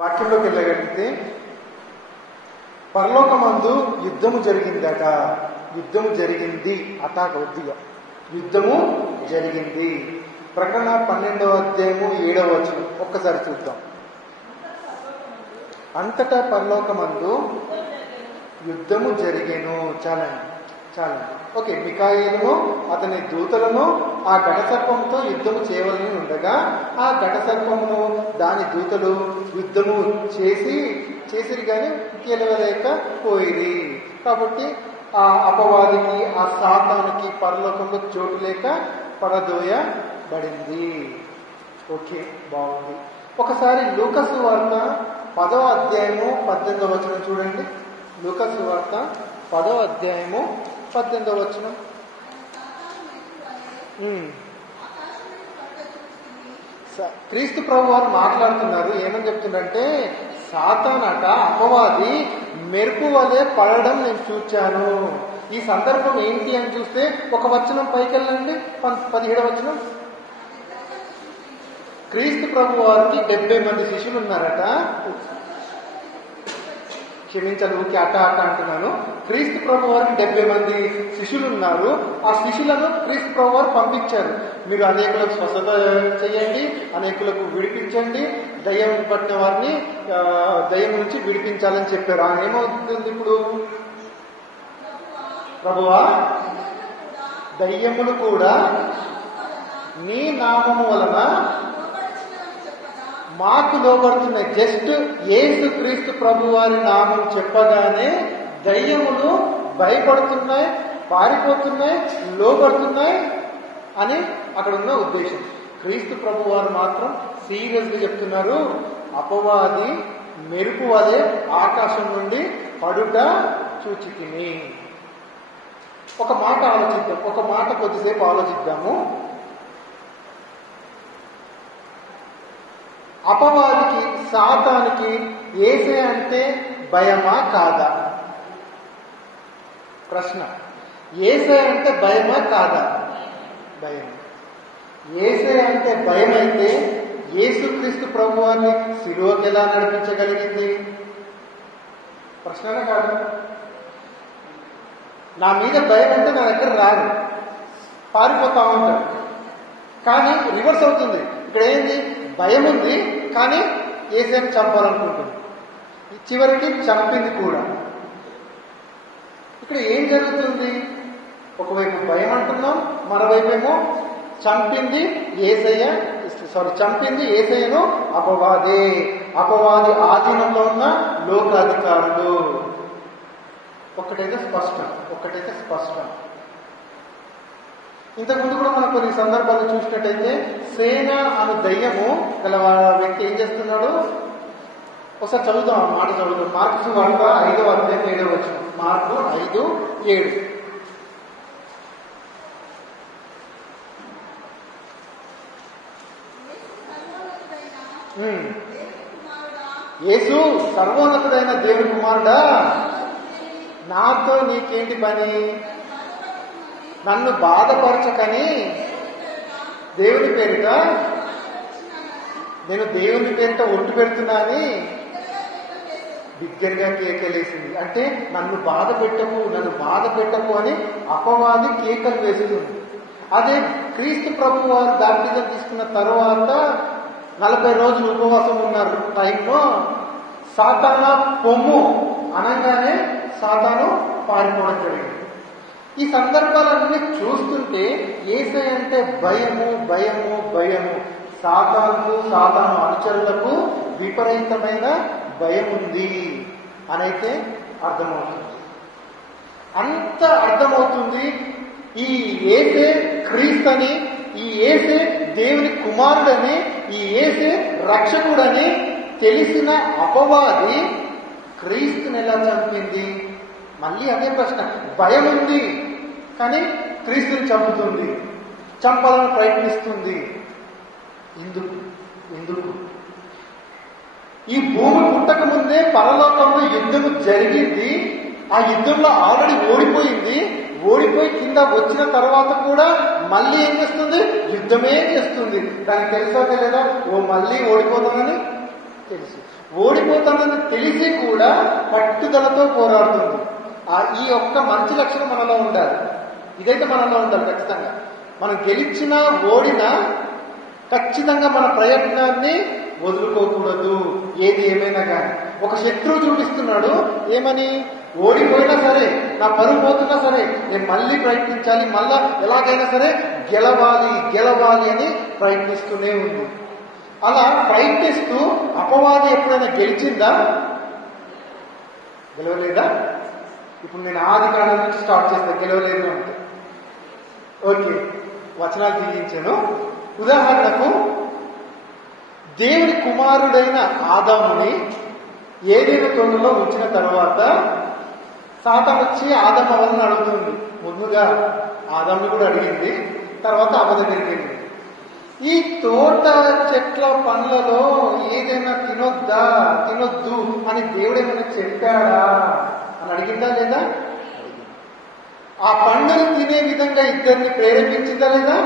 వాక్యంలోకి వెళ్ళగలిగితే పరలోకమందు యుద్ధము జరిగిందట. యుద్ధము జరిగింది అట కొద్దిగా యుద్ధము జరిగింది. ప్రకటన 12వ అధ్యాయము 7వ వచనం ఒక్కసారి చూద్దాం. అంతటా పరలోకమందు యుద్ధము జరిగెను. చాలండి. ఓకే. మిఖాయేలును అతని దూతలను ఆ ఘటసర్పంతో యుద్ధము చేయవలని ఉండగా ఆ ఘటసర్పమును దాని దూతలు యుద్ధము చేసిరి కానీ గెలవలేక పోయిరి. కాబట్టి ఆ అపవాదికి ఆ సాతానికి పరలోకంలో చోటు లేక పడదోయబడింది. ఓకే, బాగుంది. ఒకసారి లూకా సువార్త 10వ అధ్యాయము 18వ వచనం చూడండి. లూకా సువార్త 10వ అధ్యాయము 18వ వచనం. క్రీస్తు ప్రభు వారు మాట్లాడుతున్నారు. ఏమని చెప్తున్నారంటే, సాతానట అపవాది మెరుపు వలె పడడం నేను చూచాను. ఈ సందర్భం ఏంటి అని చూస్తే ఒక వచనం పైకి వెళ్ళండి. 17వ వచనం. క్రీస్తు ప్రభు వారికి 70 మంది శిష్యులు ఉన్నారట. క్షమించాలి, ఊరికి అట అంటున్నాను. క్రీస్తు ప్రభు వారికి 70 మంది శిష్యులు ఉన్నారు. ఆ శిష్యులను క్రీస్తు ప్రభు వారు పంపించారు. మీరు అనేకులకు స్వస్థత చేయండి, అనేకులకు విడిపించండి, దయ్యం పట్టిన వారిని దయ్యం నుంచి విడిపించాలని చెప్పారు. ఏమవుతుంది ఇప్పుడు? ప్రభువా, దయ్యములు కూడా నీ నామము వలన మాకు లోబడుతున్నాయి. జస్ట్ యేసు క్రీస్తు ప్రభు వారి నామం చెప్పగానే దయ్యములు భయపడుతున్నాయి, పారిపోతున్నాయి, లోబడుతున్నాయి అని అక్కడ ఉన్న ఉద్దేశం. క్రీస్తు ప్రభు వారు మాత్రం సీరియస్ గా చెప్తున్నారు, అపవాది మెరుపు వలె ఆకాశం నుండి పడుట చూచితిని. ఒక మాట ఆలోచిద్దాం, ఒక మాట కొద్దిసేపు ఆలోచిద్దాము. అపవాదికి సాతానికి యేసే అంటే భయమా కాదా? ప్రశ్న. యేసే అంటే భయమా కాదా? భయం. యేసే అంటే భయం అయితే యేసుక్రీస్తు ప్రభు వారిని సిలువకి ఎలా నడిపించగలిగింది? ప్రశ్ననే కాదు. నా మీద భయం అంటే నా దగ్గర రాదు, పారిపోతా ఉంటాడు. కానీ రివర్స్ అవుతుంది. ఇక్కడ ఏంది? భయం ఉంది, కానీ యేసుని చంపాలనుకుంటుంది. చివరికి చంపింది కూడా. ఇక్కడ ఏం జరుగుతుంది? ఒకవైపు భయం అంటున్నాం, మరోవైపు ఏమో చంపింది యేసయ్యను అపవాది ఆధీనంలో ఉన్న లోకాధికారులు. ఒక్కటైతే స్పష్టం. ఇంతకుముందు కూడా మనం కొన్ని సందర్భాలు చూసినట్టయితే సేన అను దయ్యము గల వ్యక్తి ఏం చేస్తున్నాడు? ఒకసారి చదువుదాం, మాట చదువుదాం. మార్కు సువార్త 5వ అధ్యాయం 7వ వచనం. మార్కు 5:7. యేసు సర్వోన్నతుడైన దేవుని కుమారుడా, నాతో నీకేంటి పని? నన్ను బాధపరచకని దేవుని పేరిట ఒట్టు పెడుతున్నాని బిగ్గరగా కేకలేసింది. అంటే నన్ను బాధ పెట్టకు అని అపవాది కేకలు వేస్తుంది. అదే క్రీస్తు ప్రభు వారు బాప్టిజం తీసుకున్న తర్వాత 40 రోజులు ఉపవాసం ఉన్నారు టైంలో సాతాను పొమ్ము అనగానే సాతాను పారిపోవడం జరిగింది. ఈ సందర్భాలన్నీ చూస్తుంటే యేసే అంటే భయము. సాతాను అనుచరులకు విపరీతమైన భయం ఉంది అనైతే అర్థమవుతుంది. అంత అర్థమవుతుంది. ఈ యేసే క్రీస్తని, ఈ యేసే దేవుని కుమారుడని, ఈ యేసే రక్షకుడని తెలిసిన అపవాది క్రీస్తుని ఎలా చంపింది? మళ్ళీ అదే ప్రశ్న. భయం ఉంది, కానీ క్రీస్తుని చంపుతుంది, చంపాలని ప్రయత్నిస్తుంది. ఎందుకు? ఈ భూమి పుట్టక ముందే పరలోకంలో యుద్ధము జరిగింది. ఆ యుద్ధంలో ఆల్రెడీ ఓడిపోయి కింద వచ్చిన తర్వాత కూడా మళ్ళీ ఏం చేస్తుంది? యుద్ధమే చేస్తుంది. దానికి తెలుసా తెలియదా? మళ్ళీ ఓడిపోతామని తెలుసు. ఓడిపోతానని తెలిసి కూడా పట్టుదలతో పోరాడుతుంది. ఈ ఒక్క మంచి లక్షణం మనలో ఉండాలి. ఇదైతే మనలో ఉండాలి ఖచ్చితంగా. మనం గెలిచినా ఓడినా ఖచ్చితంగా మన ప్రయత్నాన్ని వదులుకోకూడదు. ఏది ఏమైనా కానీ ఒక శత్రువు చూపిస్తున్నాడు ఏమని, ఓడిపోయినా సరే, నా పరువు పోతున్నా సరే, నేను మళ్ళీ ప్రయత్నించాలి, మళ్ళా ఎలాగైనా సరే గెలవాలి అని ప్రయత్నిస్తూనే ఉంది. అలా ప్రయత్నిస్తూ అపవాది ఎప్పుడైనా గెలిచిందా? గెలవలేదా? ఇప్పుడు నేను ఆది కాలం నుంచి స్టార్ట్ చేస్తా, గెలవలేదు అంటే. ఓకే, వచనాలు తీయించాను. ఉదాహరణకు దేవుని కుమారుడైన ఆదాముని ఏదైనా తోటలో ఉంచిన తర్వాత సాతాను వచ్చి ఆదాము అవ్వని అడుగుతుంది. ముందుగా ఆదాముని కూడా అడిగింది, తర్వాత అవ్వ దగ్గరికి వెళ్ళింది. ఈ తోట చెట్ల పండ్లలో ఏదైనా తినొద్దు అని దేవుడు ఏమైనా చెప్పాడా అని అడిగిందా లేదా? ఆ పండును తినే విధంగా ఇద్దరిని ప్రేరేపించిందా లేదా?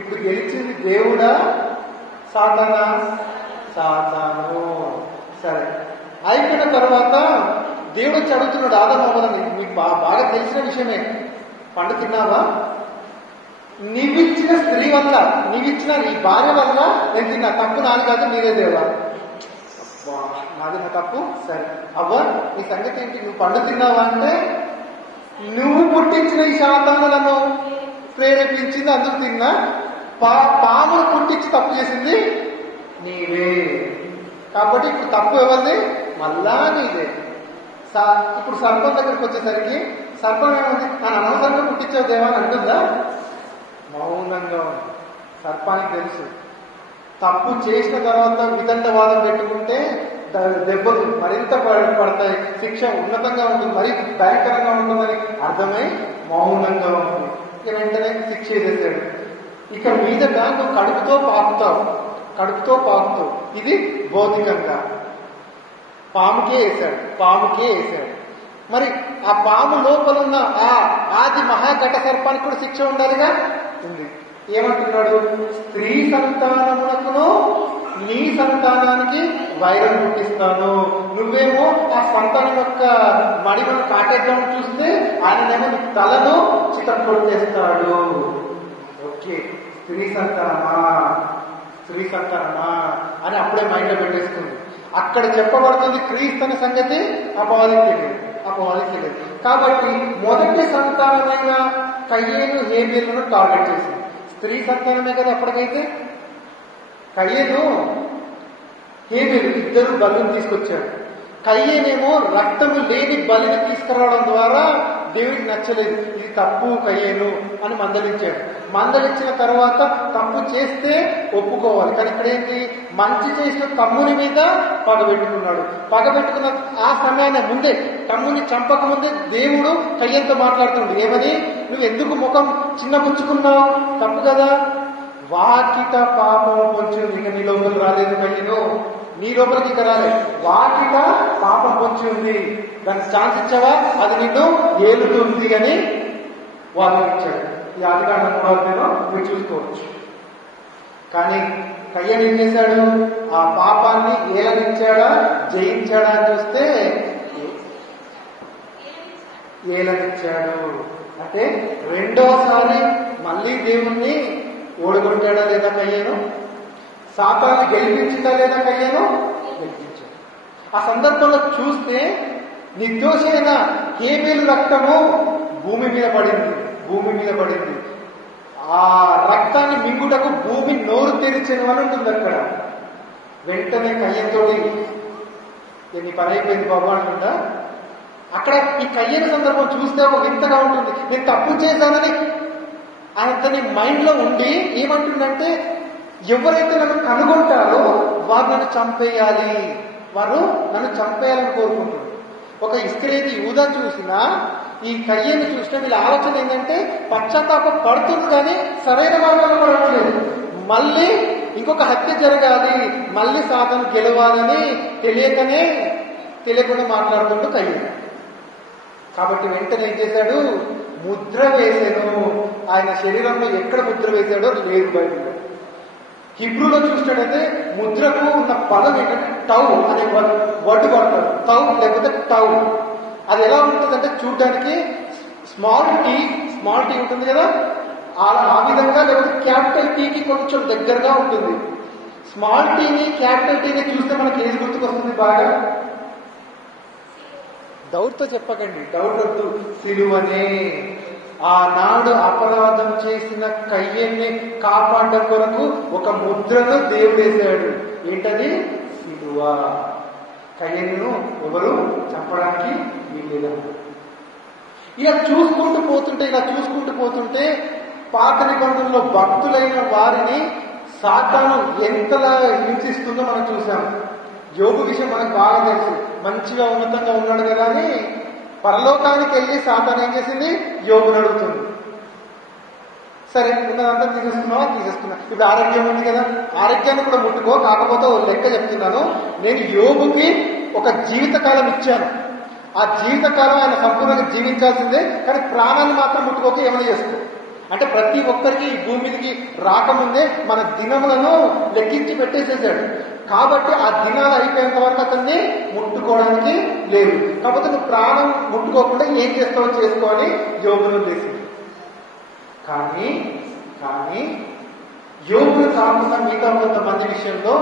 ఇప్పుడు గెలిచింది దేవుడా సాతానా? సాతాను. సరే, అయిపోయిన తర్వాత దేవుడు వచ్చి అడుగుతున్నాడు ఆదాము అవ్వలని, మీకు బాగా తెలిసిన విషయమే, పండు తిన్నావా? నీవిచ్చిన స్త్రీ వల్ల, నీవిచ్చిన నీ భార్య వల్ల నేను తిన్నా, తప్పు నాది కాదు, మీరే దేవా. నాది నా తప్పు. సరే అవ్వ, నీ సంగతి ఏంటి? నువ్వు పండు తిన్నావా అంటే, నువ్వు పుట్టించిన ఈ శాతాలను ప్రేరేపించింది, అందుకు తిన్నా. పామును పుట్టించి తప్పు చేసింది నీవే. కాబట్టి ఇప్పుడు తప్పు ఎవరిది? మళ్ళా నీదే. ఇప్పుడు సర్పం దగ్గరికి వచ్చేసరికి సర్పం ఏముంది? నన్ను అనవసరంగా పుట్టించావు దేవా అని అంటుందా? మౌనంగా ఉంది. సర్పానికి తెలుసు తప్పు చేసిన తర్వాత వితండవాదం పెట్టుకుంటే దెబ్బలు మరింత పడతాయి, శిక్ష ఉన్నతంగా ఉంటుంది, మరీ భయంకరంగా ఉంటుందని అర్థమై మౌనంగా ఉంటుంది. ఇక వెంటనే శిక్ష చేసేసాడు. ఇక మీదట నువ్వు కడుపుతో పాకుతావు. ఇది భౌతికంగా. పాముకే వేశాడు. మరి ఆ పాము లోపల ఉన్న ఆ ఆది మహాఘట సర్పానికి కూడా శిక్ష ఉండాలిగా, ఉంది. ఏమంటున్నాడు? స్త్రీ సంతానమునకును నీ సంతానానికి వైరం పుట్టిస్తాను. నువ్వేమో ఆ సంతానం యొక్క మడిమను కాటేద్దాం చూస్తే ఆయననేమో నీ తలను చితక్కొట్టేస్తాడు. ఓకే, స్త్రీ సంతానమా అని అప్పుడే మైండ్ లో పెట్టేస్తుంది. అక్కడ చెప్పబడుతుంది క్రీస్తు అనే సంగతి అపవాదికి తెలియదు. కాబట్టి మొదటి సంతానమైన కయ్యేను హేబేలును టార్గెట్ చేసింది. స్త్రీ సంతానమే కదా అప్పటికైతే. కయ్యేను హేబేలు ఇద్దరు బలుని తీసుకొచ్చాడు. కయ్యేనేమో రక్తము లేని బలిని తీసుకురావడం ద్వారా దేవుడికి నచ్చలేదు. ఇది తప్పు కయ్యేను అని మందలించిన తర్వాత తప్పు చేస్తే ఒప్పుకోవాలి. కానీ ఇక్కడ ఏంటి? మంచి చేసిన తమ్ముని మీద పగబెట్టుకున్న ఆ సమయాన్ని ముందే, తమ్ముని చంపక ముందే దేవుడు కయ్యంతో మాట్లాడుతుండు. ఏమని? నువ్వు ఎందుకు ముఖం చిన్నపుచ్చుకున్నావు? తప్పు కదా. వాకిట పాపం పొంచి ఉంది, ఇక నీ లోపలికి రాలేదు కయ్యను, నీ లోపలికి ఇక రాలేదు. వాకిట పాపం పొంచి ఉంది, దానికి ఛాన్స్ ఇచ్చావా? అది నిన్ను ఏలుతుంది అని వాదన ఇచ్చాడు. ఈ ఆదికాండం 3వ మీరు చూసుకోవచ్చు. కానీ కయ్యను ఏం చేశాడు? ఆ పాపాన్ని ఏలనిచ్చాడా జయించాడా అని చూస్తే ఏలనిచ్చాడు. అంటే రెండోసారి మళ్ళీ దేవుణ్ణి ఓడగొట్టాడా లేదా కయ్యను? సాతాన్ని గెలిపించిందా లేదా కయ్యను? గెలిపించాడు. ఆ సందర్భంలో చూస్తే నిర్దోషైన హేబేలు రక్తము భూమి మీద పడింది. ఆ రక్తాన్ని మింగుటకు భూమి నోరు తెరిచెను అని ఉంటుంది అక్కడ. వెంటనే కయ్యంతో నీ పని అయిపోయింది బాబా అంటుందా? అక్కడ ఈ కయ్యని సందర్భం చూస్తే ఒక వింతగా ఉంటుంది. నేను తప్పు చేశానని అతని మైండ్ లో ఉండి ఏమంటుందంటే, ఎవరైతే నన్ను కనుగొంటారో వారు నన్ను చంపేయాలని కోరుకుంటుంది. ఒక ఇస్కరేతీ యూదా చూసినా ఈ కయ్యని చూసినా వీళ్ళ ఆలోచన ఏంటంటే పశ్చాత్తాపం పడుతుంది కానీ సరైన మార్గంలో పడట్లేదు. మళ్ళీ ఇంకొక హత్య జరగాలి, మళ్ళీ సాతాను గెలవాలని తెలియకుండా మాట్లాడుతుంటూ కయ్యను. కాబట్టి వెంటనే ఏం చేశాడు? ముద్ర వేసాను. ఆయన శరీరంలో ఎక్కడ ముద్ర వేశాడో లేదు బయట. హిబ్రూలో చూసినట్టయితే ముద్రకు ఉన్న పదం ఏంటంటే టౌ అనే వర్డ్ వాడతారు. టౌ లేకపోతే టౌ. అది ఎలా ఉంటుందంటే చూడడానికి స్మాల్ టీ ఉంటుంది కదా, ఆ విధంగా, లేకపోతే క్యాపిటల్ టీకి కొంచెం దగ్గరగా ఉంటుంది. స్మాల్ టీని క్యాపిటల్ టీని చూస్తే మనకి ఏది గుర్తుకొస్తుంది బాగా? డౌట్తో చెప్పకండి, డౌట్ వద్దు. సిలువనే. ఆనాడు అపరాధం చేసిన కయ్యన్ని కాపాడడం కొరకు ఒక ముద్రను దేవుడు వేశాడు. ఏంటది? సిలువ. కయ్యను ఎవరు చంపడానికి వీల్లేదు. ఇలా చూసుకుంటూ పోతుంటే పాత నిబంధనలో భక్తులైన వారిని సాతాను ఎంతలా హింసిస్తుందో మనం చూసాం. యోబు విషయం మనకు బాగా తెలుసు. మంచిగా ఉన్నతంగా ఉన్నాడు కదా అని పరలోకానికి వెళ్ళి సాతాను ఏం చేసింది? యోబుని అడుగుతుంది. సరే, ఉన్నదంతా తీసేసుకున్నా. ఇప్పుడు ఆరోగ్యం ఉంది కదా, ఆరోగ్యాన్ని కూడా ముట్టుకో. కాకపోతే ఒక లెక్క చెప్తున్నాను. నేను యోబుకి ఒక జీవితకాలం ఇచ్చాను. ఆ జీవితకాలం ఆయన సంపూర్ణంగా జీవించాల్సిందే, కానీ ప్రాణాన్ని మాత్రం ముట్టుకోక ఏమైనా చేసుకో. అంటే ప్రతి ఒక్కరికి ఈ భూమి మీదకి రాకముందే మన దినములను లెక్కించి పెట్టేసేసాడు. కాబట్టి ఆ దినాలు అయిపోయేంత వరకు అతన్ని ముట్టుకోవడానికి లేదు. కాకపోతే నువ్వు ప్రాణం ముట్టుకోకుండా ఏం చేస్తావో చేసుకోవాలి యోగులు చేసింది. కానీ యోగులు కాకుండా మిగతా కొంతమంది విషయంలో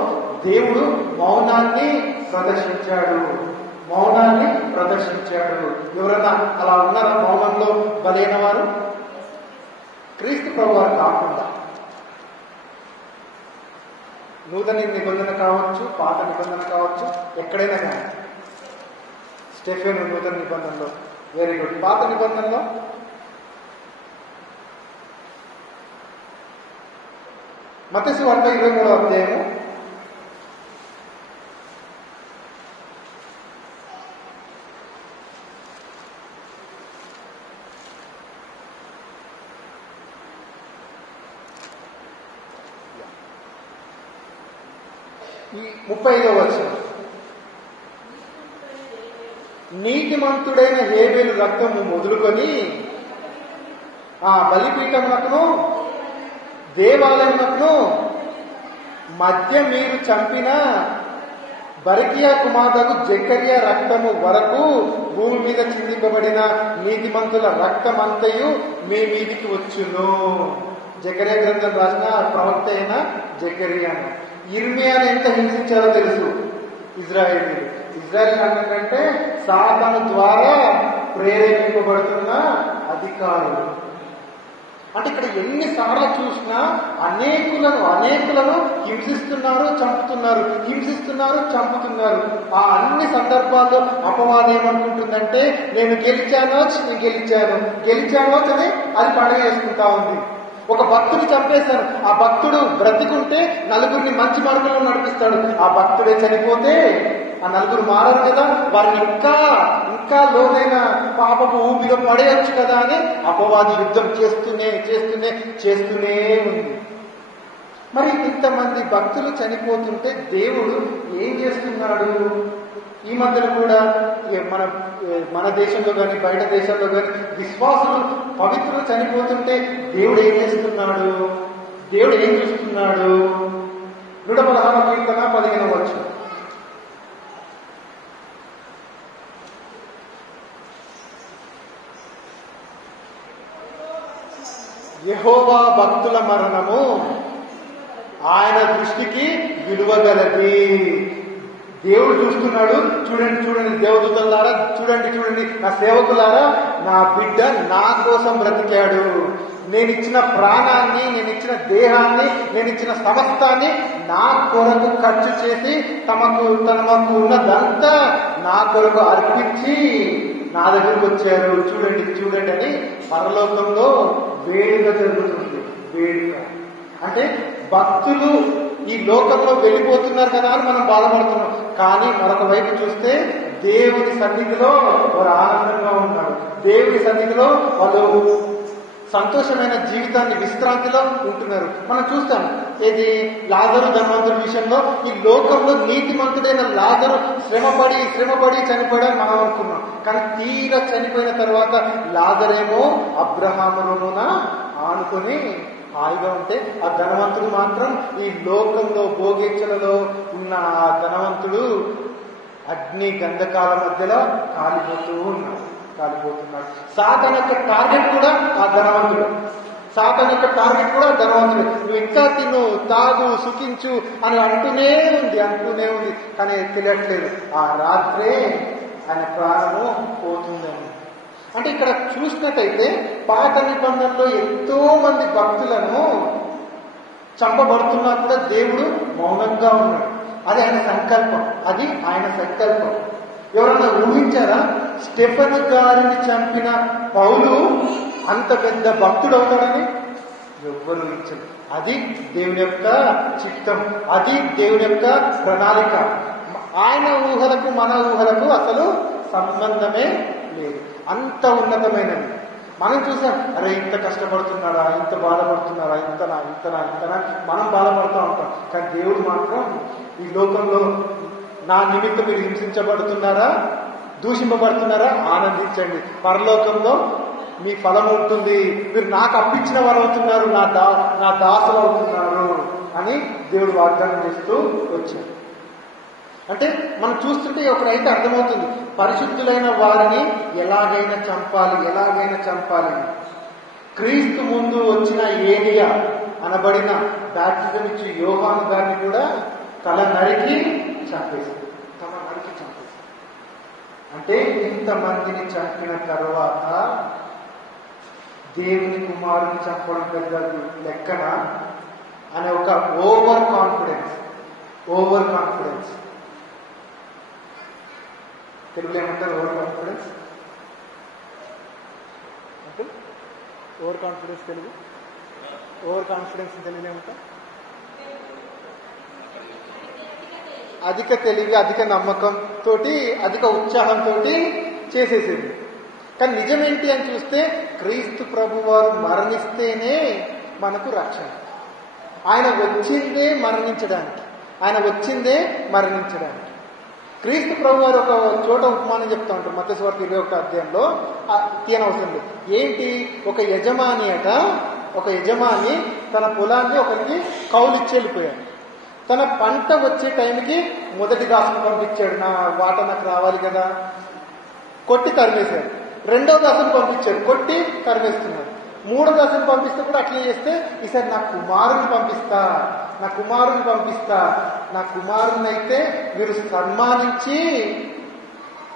దేవుడు మౌనాన్ని ప్రదర్శించాడు. ఎవరన్నా అలా ఉన్నారా మౌనంలో బలైన వారు? క్రీస్తు ప్రభువారు కాకుండా నూతన నిబంధన కావచ్చు, పాత నిబంధన కావచ్చు, ఎక్కడైనా కానీ. స్టెఫెన్ నూతన నిబంధనలో వెరీ గుడ్. పాత నిబంధనలో మత్తయి సువార్త 23వ అధ్యాయము 35వ వచనం. నీతిమంతుడైన హేబెలు రక్తము మొదలుకొని ఆ బలిపీఠమునకును దేవాలయమునకును మధ్య మీరు చంపిన బరకియా కుమారుడు జకరియా రక్తము వరకు భూమి మీద చిందింపబడిన నీతిమంతుల రక్తమంతయు మీ మీదికి వచ్చును. జకరియా గ్రంథం రాసిన ప్రవక్త అయిన జకరియాను. ఇర్మియాను ఎంత హింసించారో తెలుసు ఇజ్రాయేల్ అంటే సాతాను ద్వారా ప్రేరేపింపబడుతున్న అధికారులు. అంటే ఇక్కడ ఎన్నిసార్లు చూసినా అనేకులను హింసిస్తున్నారు, చంపుతున్నారు. ఆ అన్ని సందర్భాల్లో అపవాదం ఏమనుకుంటుందంటే నేను గెలిచాను అని అది పండుగ చేసుకుంటా ఉంది. ఒక భక్తుడు చంపేశారు, ఆ భక్తుడు బ్రతికుంటే నలుగురిని మంచి మార్గంలో నడిపిస్తాడు. ఆ భక్తుడే చనిపోతే ఆ నలుగురు మారరు కదా, వారిని ఇంకా లోనైన పాపపు ఊపిలో పడేయచ్చు కదా అని అపవాది యుద్ధం చేస్తూనే ఉంది. మరి ఇంతమంది భక్తులు చనిపోతుంటే దేవుడు ఏం చేస్తున్నాడు? ఈ మధ్యన కూడా మన దేశంలో కానీ బయట దేశాల్లో కానీ విశ్వాసులు పవిత్రులు చనిపోతుంటే దేవుడు ఏం చేస్తున్నాడు? దేవుడు ఏం చూస్తున్నాడు? 116వ కీర్తన 15వ వచనం. యెహోవా భక్తుల మరణము ఆయన దృష్టికి విలువగలది. దేవుడు చూస్తున్నాడు. చూడండి దేవదూతలారా, చూడండి నా సేవకులారా, నా బిడ్డ నా కోసం బ్రతికాడు. నేను ఇచ్చిన ప్రాణాన్ని, నేను ఇచ్చిన దేహాన్ని, నేను ఇచ్చిన సమస్తాన్ని నా కొరకు ఖర్చు చేసి తమకు ఉన్నదంతా నా కొరకు అర్పించి నా దగ్గరకు వచ్చారు. చూడండి అని పరలోకంలో వేడుక జరుగుతుంది. అంటే భక్తులు ఈ లోకంలో వెళ్ళిపోతున్నారు కదా అని మనం బాధపడుతున్నాం. కానీ మరొక వైపు చూస్తే దేవుని సన్నిధిలో వారు ఆనందంగా ఉన్నారు. దేవుని సన్నిధిలో వాళ్ళు సంతోషమైన జీవితాన్ని, విశ్రాంతిలో ఉంటున్నారు. మనం చూస్తాం ఏది లాజరు ధనవంతుడి విషయంలో. ఈ లోకంలో నీతిమంతుడైన లాజరు శ్రమపడి చనిపోయాడని మనం అనుకున్నాం. కానీ తీరా చనిపోయిన తర్వాత లాజరేమో అబ్రహామున ఆనుకొని హాయిగా ఉంటే, ఆ ధనవంతుడు మాత్రం ఈ లోకంలో భోగేచ్ఛలలో ఉన్న ఆ ధనవంతుడు అగ్ని గంధకాల మధ్యలో కాలిపోతున్నాడు. సాతాను యొక్క టార్గెట్ కూడా ఆ ధనవంతుడు. సాతాను యొక్క టార్గెట్ కూడా ధనవంతుడు. నువ్వు ఇంకా తిను, తాగు, సుఖించు అని అంటూనే ఉంది. కానీ తెలియట్లేదు ఆ రాత్రే ఆయన ప్రాణము పోతుందని. అంటే ఇక్కడ చూసినట్టయితే పాత నిబంధనలో ఎంతో మంది భక్తులను చంపబడుతున్నా కూడా దేవుడు మౌనంగా ఉన్నాడు. అది ఆయన సంకల్పం. ఎవరన్నా ఊహించారా స్టెఫెను గారిని చంపిన పౌలు అంత పెద్ద భక్తుడు అవుతాడని? ఎవ్వరు ఊహించరు. అది దేవుని యొక్క చిత్తం, అది దేవుని యొక్క ప్రణాళిక. ఆయన ఊహలకు మన ఊహలకు అసలు సంబంధమే లేదు. అంత ఉన్నతమైనది. మనం చూసాం, అరే ఇంత కష్టపడుతున్నాడా, ఇంత బాధపడుతున్నాడా, ఇంతనా మనం బాధపడుతూ ఉంటాం. కానీ దేవుడు మాత్రం ఈ లోకంలో నా నిమిత్తం మీరు హింసించబడుతున్నారా, దూషింపబడుతున్నారా, ఆనందించండి, పరలోకంలో మీ ఫలం ఉంటుంది, మీరు నాకు అప్పించిన వారు అవుతున్నారు, నా దాసులు అవుతున్నారు అని దేవుడు వాగ్దానం చేస్తూ వచ్చాడు. అంటే మనం చూస్తుంటే ఒకరైతే అర్థమవుతుంది, పరిశుద్ధులైన వారిని ఎలాగైనా చంపాలి. క్రీస్తు ముందు వచ్చిన ఏలియా అనబడిన బాప్టిజం ఇచ్చి యోహాను గారిని కూడా తల నరికి చంపేశారు. అంటే ఇంతమందిని చంపిన తర్వాత దేవుని కుమారుని చంపడం పెద్ద లెక్కన అనే ఒక ఓవర్ కాన్ఫిడెన్స్ తెలుగులో ఏమంటారు? ఓవర్ కాన్ఫిడెన్స్ తెలుగు ఏమంటారు? అధిక తెలివి, అధిక నమ్మకం తోటి, అధిక ఉత్సాహంతో చేసేసేది. కానీ నిజమేంటి అని చూస్తే క్రీస్తు ప్రభు వారు మరణిస్తేనే మనకు రక్షణ. ఆయన వచ్చిందే మరణించడానికి. క్రీస్తు ప్రభు వారు ఒక చోట ఉపమానం చెప్తా ఉంటారు, మత్తయి సువార్త 21వ అధ్యాయంలో. తీయనవసరం లేదు. ఏంటి? ఒక యజమాని తన పొలాన్ని ఒకరికి కౌలిచ్చి వెళ్ళిపోయాడు. తన పంట వచ్చే టైంకి మొదటి దాసును పంపించాడు, నా వాట నాకు రావాలి కదా, కొట్టి తరిమేశాడు. రెండో దాసును పంపించాడు, కొట్టి తరిమేస్తున్నాడు. మూడో దాసును పంపిస్తే కూడా అట్లా చేస్తే, ఈసారి నా కుమారుని పంపిస్తా, అయితే మీరు సన్మానించి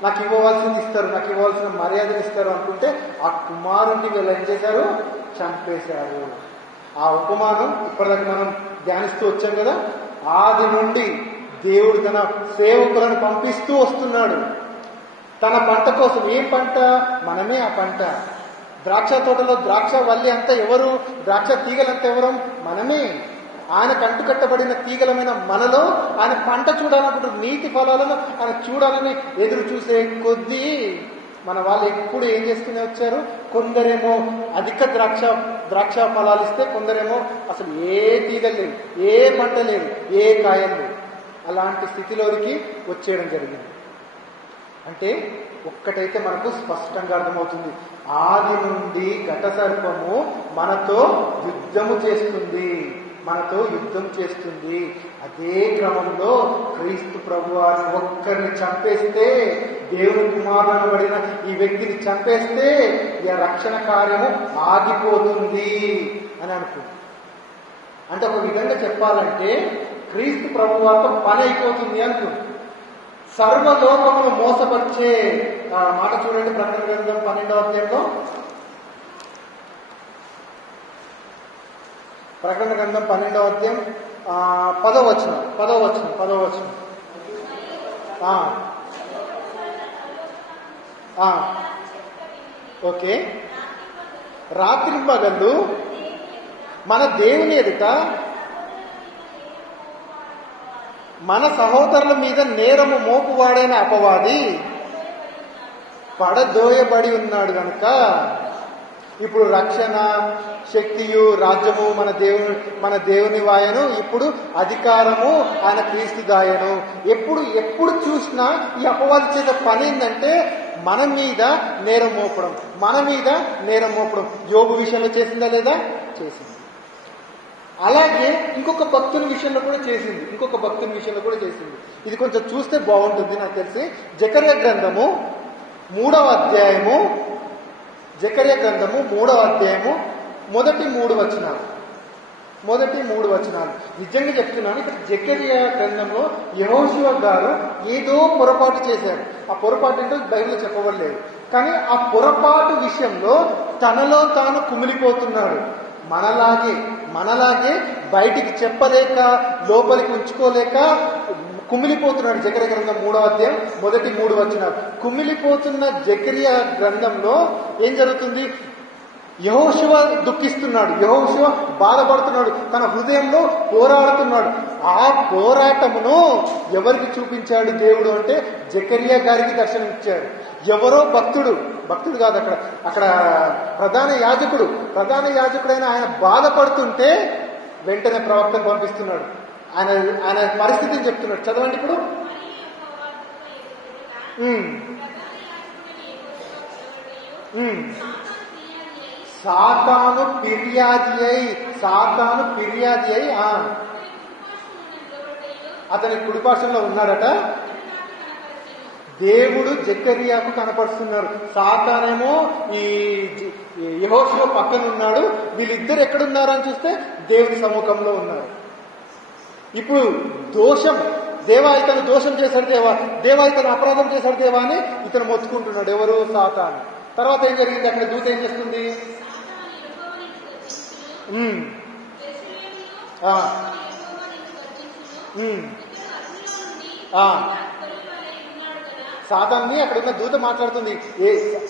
నాకు ఇవ్వవలసింది ఇస్తారు, నాకు ఇవ్వవలసిన మర్యాదలు ఇస్తారు అనుకుంటే ఆ కుమారుణ్ణి వీళ్ళు ఏం చేశారు? చంపేశారు. ఆ ఉపమానం ఇప్పటిదాకా మనం ధ్యానిస్తూ వచ్చాం కదా. ఆది నుండి దేవుడు తన సేవకులను పంపిస్తూ వస్తున్నాడు తన పంట కోసం. ఏ పంట? మనమే ఆ పంట. ద్రాక్ష తోటలో ద్రాక్ష వల్లి అంతా ఎవరు? ద్రాక్ష తీగలంతా ఎవరు? మనమే. ఆయన కంటు కట్టబడిన తీగలమైన మనలో ఆయన పంట చూడాలనుకుంటారు. నీతి ఫలాలను ఆయన చూడాలని ఎదురు చూసే కొద్దీ మన వాళ్ళు ఎప్పుడు ఏం చేసుకునే వచ్చారు? కొందరేమో అధిక ద్రాక్ష ఫలాలు ఇస్తే, కొందరేమో అసలు ఏ తీగలు లేవు, ఏ పంట లేదు, ఏ కాయలు లేవు. అలాంటి స్థితిలోనికి వచ్చేయడం జరిగింది. అంటే ఒక్కటైతే మనకు స్పష్టంగా అర్థమవుతుంది, ఆది నుండి ఘట సర్పము మనతో యుద్ధము చేస్తుంది. అదే క్రమంలో క్రీస్తు ప్రభువారిని ఒక్కరిని చంపేస్తే, దేవుని కుమారుడు పడిన ఈ వ్యక్తిని చంపేస్తే ఈ రక్షణ కార్యము ఆగిపోతుంది అని అనుకుంది. అంటే ఒక విధంగా చెప్పాలంటే క్రీస్తు ప్రభువారితో పని అయిపోతుంది అనుకుంది. సర్వలోకమును మోసపరిచే మాట చూడండి, ప్రకటన గ్రంథం 12వ అధ్యాయంలో. ప్రకటన గ్రంథం 12వ అధ్యాయం 10వ వచనం. ఓకే. రాత్రింపగళ్ళు మన దేవుని ఎదుట మన సహోదరుల మీద నేరము మోపువాడైన అపవాది పడదోయబడి ఉన్నాడు కనుక ఇప్పుడు రక్షణ, శక్తియు, రాజ్యము మన దేవుని వాయను, ఇప్పుడు అధికారము ఆయన క్రీస్తు దాయను. ఎప్పుడు చూసినా ఈ అపవాది చేసే పని ఏంటంటే మన మీద నేరం మోపడం. యోబు విషయంలో చేసిందా లేదా? చేసింది. అలాగే ఇంకొక భక్తుని విషయంలో కూడా చేసింది, ఇది కొంచెం చూస్తే బాగుంటుంది నాకు తెలిసి. జకర్యా గ్రంథము 3వ అధ్యాయము మొదటి 3 వచనాలు. నిజంగా చెప్తున్నాను, ఇక్కడ జకర్యా గ్రంథంలో యెహోషువ గారు ఏదో పొరపాటు చేశారు. ఆ పొరపాటు ఏంటో బైబిల్లో చెప్పబడలేదు. కానీ ఆ పొరపాటు విషయంలో తనలో తాను కుమిలిపోతున్నాడు. మనలాగే బయటికి చెప్పలేక, లోపలికి ఉంచుకోలేక కుమిలిపోతున్నాడు. జకర్యా గ్రంథం 3వ అధ్యాయం మొదటి 3 వచనాలు. కుమిలిపోతున్న జకర్యా గ్రంథంలో ఏం జరుగుతుంది? యెహోషువ దుఃఖిస్తున్నాడు, యెహోషువ బాధపడుతున్నాడు, తన హృదయంలో పోరాడుతున్నాడు. ఆ పోరాటమును ఎవరికి చూపించాడు దేవుడు అంటే జకర్యా గారికి దర్శనమిచ్చాడు. ఎవరో భక్తుడు కాదు, అక్కడ ప్రధాన యాజకుడైన ఆయన బాధపడుతుంటే వెంటనే ప్రవక్తను పంపిస్తున్నాడు. ఆయన పరిస్థితిని చెప్తున్నాడు. చదవండి ఇప్పుడు. సాతాను ఫిర్యాది అయి అతని కుడిపార్శ్వంలో ఉన్నాడట. దేవుడు జకర్యాకు కనపరుస్తున్నారు. సాతానేమో ఈ యెహోషువ పక్కన ఉన్నాడు. వీళ్ళిద్దరు ఎక్కడున్నారు అని చూస్తే దేవుని సముఖంలో ఉన్నారు. ఇప్పుడు దోషం, దేవా ఇతను దోషం చేశాడు, దేవా ఇతను అపరాధం చేశాడు దేవా అని ఇతను మొత్తుకుంటున్నాడు. ఎవరు? సాతాను. తర్వాత ఏం జరిగింది? అక్కడ దూత ఏం చేస్తుంది? సాతాన్ని అక్కడున్న దూత మాట్లాడుతుంది.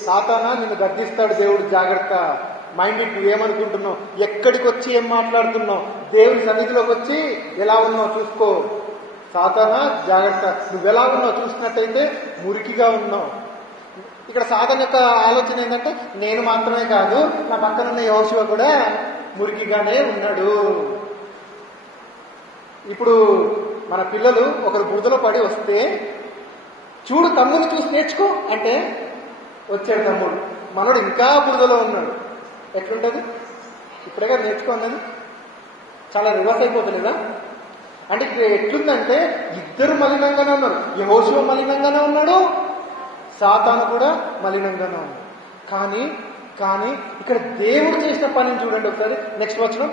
సాతానా నిన్ను గద్దిస్తాడు దేవుడు, జాగ్రత్త. మైండ్ నువ్వేమనుకుంటున్నావు, ఎక్కడికి వచ్చి ఏం మాట్లాడుతున్నావు, దేవుని సన్నిధిలోకి వచ్చి ఎలా ఉన్నావు చూసుకో. సాతానా జాగ్రత్త, నువ్వెలా ఉన్నావు చూసినట్టయితే మురికిగా ఉన్నావు. ఇక్కడ సాతాన్ యొక్క ఆలోచన ఏంటంటే నేను మాత్రమే కాదు, నా పక్కనున్న యెహోషువ కూడా మురికిగానే ఉన్నాడు. ఇప్పుడు మన పిల్లలు ఒకరు బురదలో పడి వస్తే, చూడు తమ్ముడిని చూసి నేర్చుకో అంటే వచ్చాడు తమ్ముడు, మనోడు ఇంకా బురదలో ఉన్నాడు. ఎట్లుంటది? ఇప్పుడేగా నేర్చుకో అన్నది. చాలా రివర్స్ అయిపోతుందా? అంటే ఇక్కడ ఎట్లుందంటే ఇద్దరు మలినంగానే ఉన్నారు. యెహోషువ మలినంగానే ఉన్నాడు, సాతాను కూడా మలినంగానే ఉన్నాడు. కానీ ఇక్కడ దేవుడు చేసిన పనిని చూడండి ఒకసారి. నెక్స్ట్ వచనం.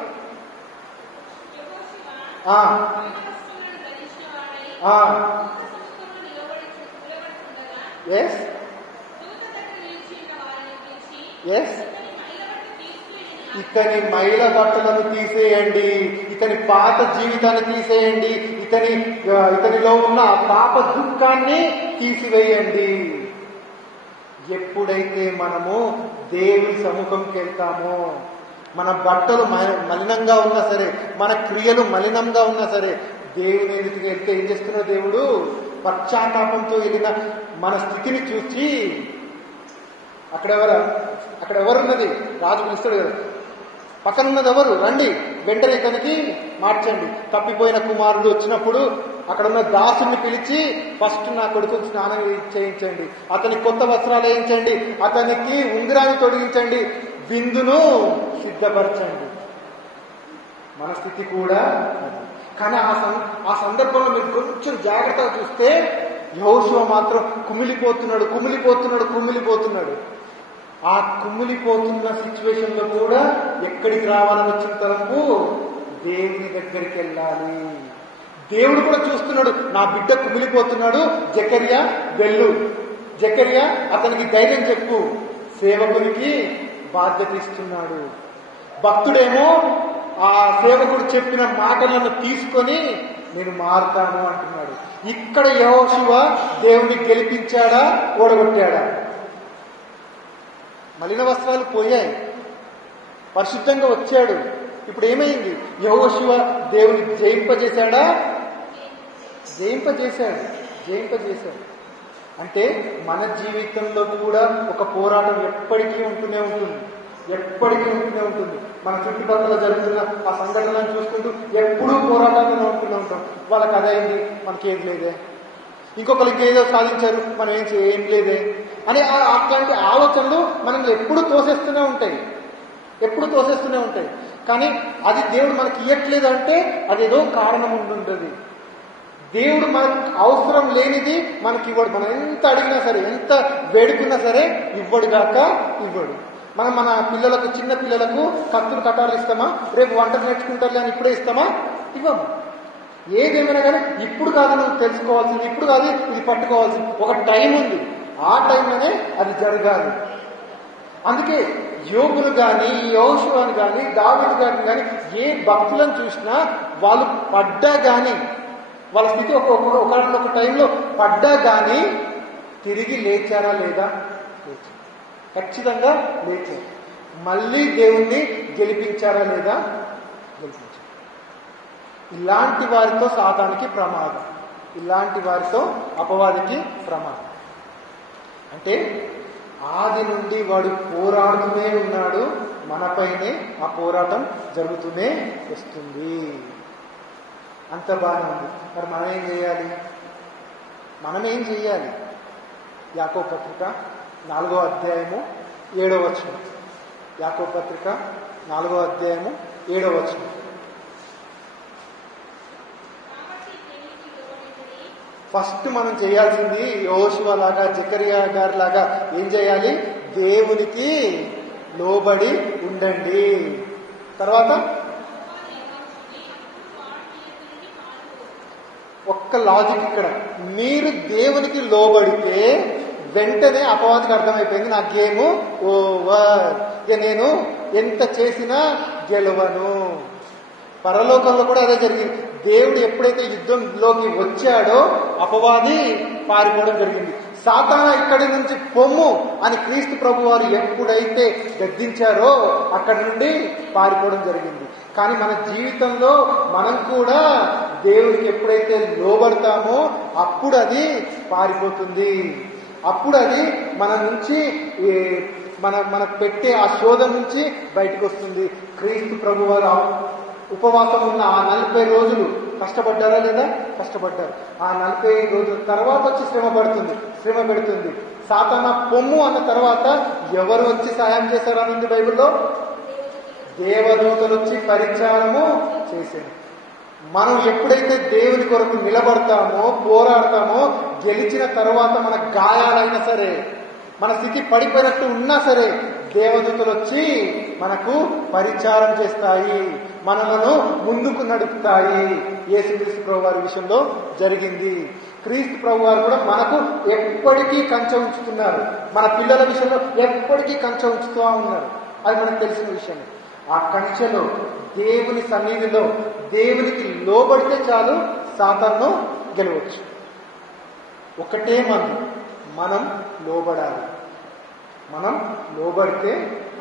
ఇతని మైల బట్టలను తీసేయండి, ఇతని పాత జీవితాన్ని తీసేయండి, ఇతనిలో ఉన్న పాప దుఃఖాన్ని తీసివేయండి. ఎప్పుడైతే మనము దేవుని సముఖంకి వెళ్తామో, మన బట్టలు మలినంగా ఉన్నా సరే, మన క్రియలు మలినంగా ఉన్నా సరే, దేవుని ఎదుటికి వెళ్తే ఏం చేస్తున్నాడు దేవుడు? పశ్చాత్తాపంతో వెళ్ళిన మన స్థితిని చూసి, అక్కడ ఎవరున్నది? రాజు పిలుస్తాడు కదా, పక్కనున్నది ఎవరు? రండి, వెంటనే ఇతనికి మార్చండి. తప్పిపోయిన కుమారుడు వచ్చినప్పుడు అక్కడ ఉన్న దాసుని పిలిచి ఫస్ట్ నా కొడుకు స్నానం చేయించండి, అతనికి కొత్త వస్త్రాలు వేయించండి, అతనికి ఉంగరాన్ని తొడిగించండి, విందును సిద్ధపరచండి. మన స్థితి కూడా. కానీ ఆ సందర్భంలో మీరు కొంచెం జాగ్రత్తగా చూస్తే యెహోషువ మాత్రం కుమిలిపోతున్నాడు. ఆ కుమిలిపోతున్న సిచ్యువేషన్ లో కూడా ఎక్కడికి రావాలని వచ్చిన తరంపు దేవుని దగ్గరికి వెళ్ళాలి. దేవుడు కూడా చూస్తున్నాడు, నా బిడ్డ కుమిలిపోతున్నాడు, జకర్యా వెళ్ళు, జకర్యా అతనికి ధైర్యం చెప్పు, సేవకునికి బాధ్యత ఇస్తున్నాడు. భక్తుడేమో ఆ సేవకుడు చెప్పిన మాటలను తీసుకొని నేను మారుతాను అంటున్నాడు. ఇక్కడ యెహోషువ దేవుని గెలిపించాడా, ఓడగొట్టాడా? మలిన వస్త్రాలు పోయాయి, పరిశుద్ధంగా వచ్చాడు. ఇప్పుడు ఏమైంది? యెహోషువ దేవుని జయింపజేశాడా? జయింపజేశాడు. అంటే మన జీవితంలో కూడా ఒక పోరాటం ఎప్పటికీ ఉంటూనే ఉంటుంది. మన చుట్టుపక్కల జరుగుతున్న ఆ సంఘటనలను చూసుకుంటూ ఎప్పుడూ పోరాటాలను ఉంటూనే ఉంటాం. వాళ్ళకి అదైంది, మనకేం లేదే, ఇంకొకరు ఇంకేదో సాధించారు, మనం ఏం లేదే అని అట్లాంటి ఆలోచనలు మనం ఎప్పుడు తోసేస్తూనే ఉంటాయి. కానీ అది దేవుడు మనకి ఇవ్వట్లేదు అంటే అదేదో కారణం ఉండుంటుంది. దేవుడు మనకు అవసరం లేనిది మనకి ఇవ్వడు. మనం ఎంత అడిగినా సరే, ఎంత వేడుకున్నా సరే ఇవ్వడు కాక ఇవ్వడు. మనం మన పిల్లలకు, చిన్న పిల్లలకు కత్తులు కటాలు ఇస్తామా? రేపు వంట నేర్చుకుంటారు అని ఇప్పుడే ఇస్తామా? ఇవ్వము. ఏదేమైనా కానీ ఇప్పుడు కాదు నువ్వు తెలుసుకోవాల్సింది, ఇప్పుడు కాదు ఇది పట్టుకోవాల్సింది, ఒక టైం ఉంది. ఆ టైంలోనే అది జరగాలి. అందుకే యోగులు కానీ, యోషువను కానీ, దావీదు గారిని కానీ ఏ భక్తులను చూసినా వాళ్ళు పడ్డా కానీ, వాళ్ళ స్థితి ఒక టైంలో పడ్డా కానీ తిరిగి లేచారా లేదా? లేచారు. ఖచ్చితంగా లేచారు. మళ్ళీ దేవుణ్ణి గెలిపించారా లేదా? గెలిపించారు. ఇలాంటి వారితో సాతానికి ప్రమాదం, ఇలాంటి వారితో అపవాదికి ప్రమాదం. అంటే ఆది నుండి వాడు పోరాడుతూనే ఉన్నాడు, మనపైనే ఆ పోరాటం జరుగుతూనే వస్తుంది. అంత బాగానే ఉంది. మరి మనం ఏం చేయాలి? మనమేం చేయాలి? యాకోబు పత్రిక 4వ అధ్యాయము 7వ వచనం. యాకోబు పత్రిక 4వ అధ్యాయము 7వ వచనం. ఫస్ట్ మనం చేయాల్సింది యోషువ లాగా, జకరియా గారి లాగా ఏం చేయాలి? దేవునికి లోబడి ఉండండి. తర్వాత ఒక్క లాజిక్ ఇక్కడ, మీరు దేవునికి లోబడితే వెంటనే అపవాదికి అర్థమైపోయింది నా గేము ఓవర్, నేను ఎంత చేసినా గెలవను. పరలోకంలో కూడా అదే జరిగింది. దేవుడు ఎప్పుడైతే యుద్ధంలోకి వచ్చాడో అపవాది పారిపోవడం జరిగింది. సాతానా ఇక్కడి నుంచి పొమ్ము అని క్రీస్తు ప్రభు వారు ఎప్పుడైతే గద్దించారో అక్కడి నుండి పారిపోవడం జరిగింది. కానీ మన జీవితంలో మనం కూడా దేవుడికి ఎప్పుడైతే లోబడతామో అప్పుడు అది పారిపోతుంది. అప్పుడు అది మన నుంచి మనకు పెట్టే ఆ శోధన నుంచి బయటకు వస్తుంది. క్రీస్తు ప్రభు వారు ఉపవాసం ఉన్న ఆ 40 రోజులు కష్టపడ్డారా లేదా? కష్టపడ్డారు. ఆ 40 రోజుల తర్వాత వచ్చి శ్రమ పెడుతుంది. సాతానా పొమ్ము అన్న తర్వాత ఎవరు వచ్చి సహాయం చేశారని ఉంది బైబిల్లో? దేవదూతలు వచ్చి పరిచారము చేశారు. మనం ఎప్పుడైతే దేవుని కొరకు నిలబడతామో, పోరాడతామో, గెలిచిన తర్వాత మన గాయాలైనా సరే, మన స్థితి పడిపోయినట్టు ఉన్నా సరే దేవదూతలు వచ్చి మనకు పరిచారం చేస్తాయి, మనలను ముందుకు నడుపుతాయి. యేసుక్రీస్తు ప్రభు వారి విషయంలో జరిగింది. క్రీస్తు ప్రభు వారు కూడా మనకు ఎప్పటికీ కంచె ఉంచుతున్నారు. మన పిల్లల విషయంలో ఎప్పటికీ కంచె ఉంచుతూ ఉన్నారు. అది మనకు తెలిసిన విషయం. ఆ కంచెలో, దేవుని సన్నిధిలో దేవునికి లోబడితే చాలు సాతాను గెలవచ్చు. ఒకటే మనం లోబడాలి. మనం లోబడితే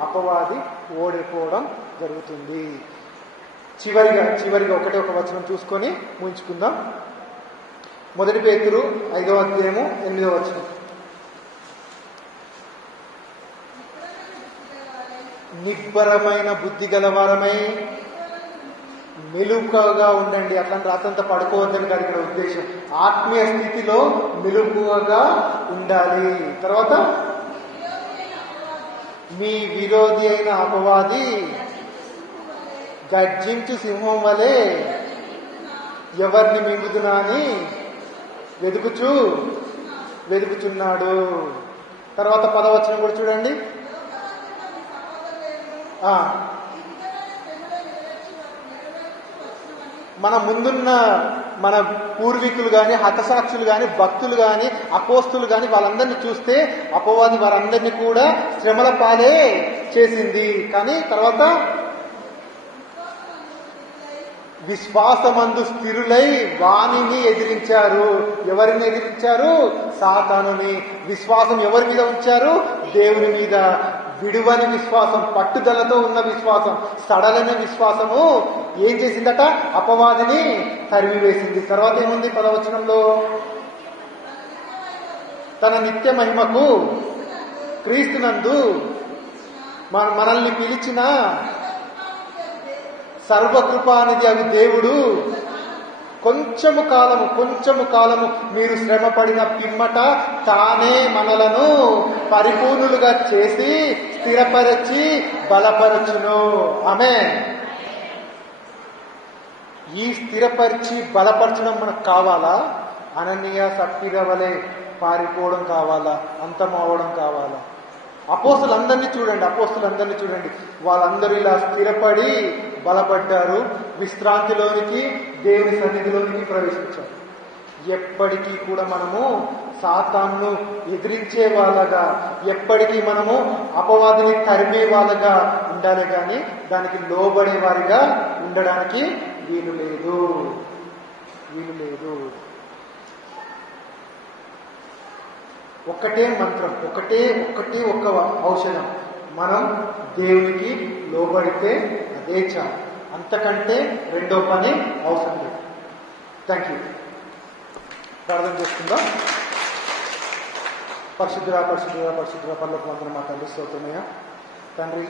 అపవాది ఓడిపోవడం జరుగుతుంది. చివరిగా ఒకటే ఒక వచనం చూసుకొని ముగించుకుందాం. 1 పేతురు 5వ అధ్యాయము 8వ వచనం. నిబ్బరమైన బుద్ధి గలవారమై మెలుకువగా ఉండండి. అట్లాంటి రాత్రంతా పడుకోవద్దని కాదు ఇక్కడ ఉద్దేశం. ఆత్మీయ స్థితిలో మెలుకువగా ఉండాలి. తర్వాత మీ విరోధి అయిన అపవాది గర్జించు సింహం వలె ఎవరిని మింగుదునా అని వెదుకుచున్నాడు. తర్వాత 10వ వచనం కూడా చూడండి. మన ముందున్న మన పూర్వీకులు కానీ, హతసాక్షులు కానీ, భక్తులు కానీ, అపోస్తులు కానీ వాళ్ళందరినీ చూస్తే అపవాది వారందరినీ కూడా శ్రమల పాలే చేసింది. కానీ తర్వాత విశ్వాసమందు స్థిరులై వాణిని ఎదిరించారు. ఎవరిని ఎదిరించారు? సాతానుని. విశ్వాసం ఎవరి మీద ఉంచారు? దేవుని మీద. విడువని విశ్వాసం, పట్టుదలతో ఉన్న విశ్వాసం, సడలని విశ్వాసము ఏం చేసిందట? అపవాదిని తరిమివేసింది. తర్వాత ఏముంది 10వ వచనంలో? తన నిత్య మహిమకు క్రీస్తునందు మనల్ని పిలిచిన సర్వకృపానిధి అగు దేవుడు కొంచెము కాలము మీరు శ్రమపడిన పిమ్మట తానే మనలను పరిపూర్ణులుగా చేసి స్థిరపరచి బలపరచును. ఆమేన్. ఈ స్థిరపరిచి బలపరచడం మనకు కావాలా? అననీయ సప్పిర వలె పారిపోవడం కావాలా? అంతం అవడం కావాలా? అపోస్తులందరినీ చూడండి, వాళ్ళందరూ ఇలా స్థిరపడి బలపడ్డారు, విశ్రాంతిలోనికి, దేవుని సన్నిధిలోనికి ప్రవేశించారు. ఎప్పటికీ కూడా మనము సాతాను ఎదిరించే వాళ్ళగా, ఎప్పటికీ మనము అపవాదిని తరిమే వాళ్ళగా ఉండాలి, కానీ దానికి లోబడే వారిగా ఉండడానికి వీలు లేదు. ఒక్కటే మంత్రం, ఒక్క ఔషధం. మనం దేవునికి లోబడితే అదే చాలు. అంతకంటే రెండో పని అవసరం లేదు. Thank you. ప్రార్థన చేసుకుందాం. పరిశుద్ధురా పరలోకమందున మా తండ్రి, స్తోత్రమయ్యా. తండ్రి,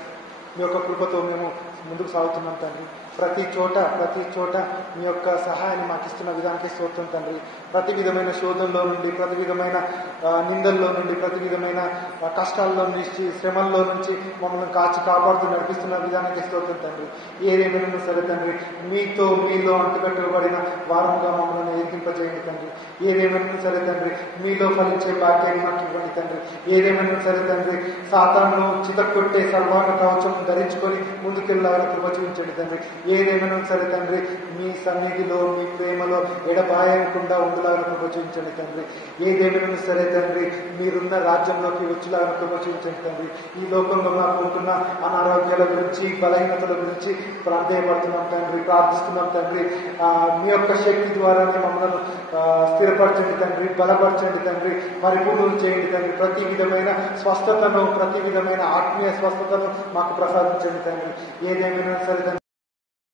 మీ యొక్క కృపతో మేము ముందుకు సాగుతున్నాం తండ్రి. ప్రతి చోట మీ యొక్క సహాయాన్ని మాకు ఇస్తున్న విధానానికి స్తోత్రం తండ్రి. ప్రతి విధమైన శోధనలో నుండి, ప్రతి విధమైన నిందల్లో నుండి, ప్రతి విధమైన కష్టాల్లో నుంచి, శ్రమల్లో నుంచి మమ్మల్ని కాపాడుతూ నడిపిస్తున్న విధానానికి స్తోత్రం తండ్రి. ఏదేమైనా సరే తండ్రి, మీలో అంటుకట్టబడిన వారముగా మమ్మల్ని ఎదింపజేయండి తండ్రి. ఏదేమైనా సరే తండ్రి, మీలో ఫలించే భాగ్యాన్ని మాకు ఇవ్వండి తండ్రి. ఏదేమైనా సరే తండ్రి, సాతాను చితక్కొట్టే సర్వాంగ కవచం ధరించుకొని ముందుకెళ్ళాలని కృప చూపించండి తండ్రి. ఏదేమైనా సరే తండ్రి, మీ సన్నిధిలో, మీ ప్రేమలో ఎడబాయకుండా ఉండలాగా కృప చూపించండి తండ్రి. ఏదేమైనా సరే తండ్రి, మీరున్న రాజ్యంలోకి వచ్చేలాగా కృప చూపించండి తండ్రి. ఈ లోకంలో మాకు ఉంటున్న అనారోగ్యాల గురించి, బలహీనతల గురించి ప్రార్థిస్తున్నాం తండ్రి. మీ యొక్క శక్తి ద్వారానే మమ్మల్ని స్థిరపరచండి తండ్రి, బలపరచండి తండ్రి, పరిపూర్ణం చేయండి తండ్రి. ప్రతి విధమైన స్వస్థతను, ప్రతి విధమైన ఆత్మీయ స్వస్థతను మాకు ప్రసాదించండి తండ్రి. ఏదేమైనా సరే తండ్రి,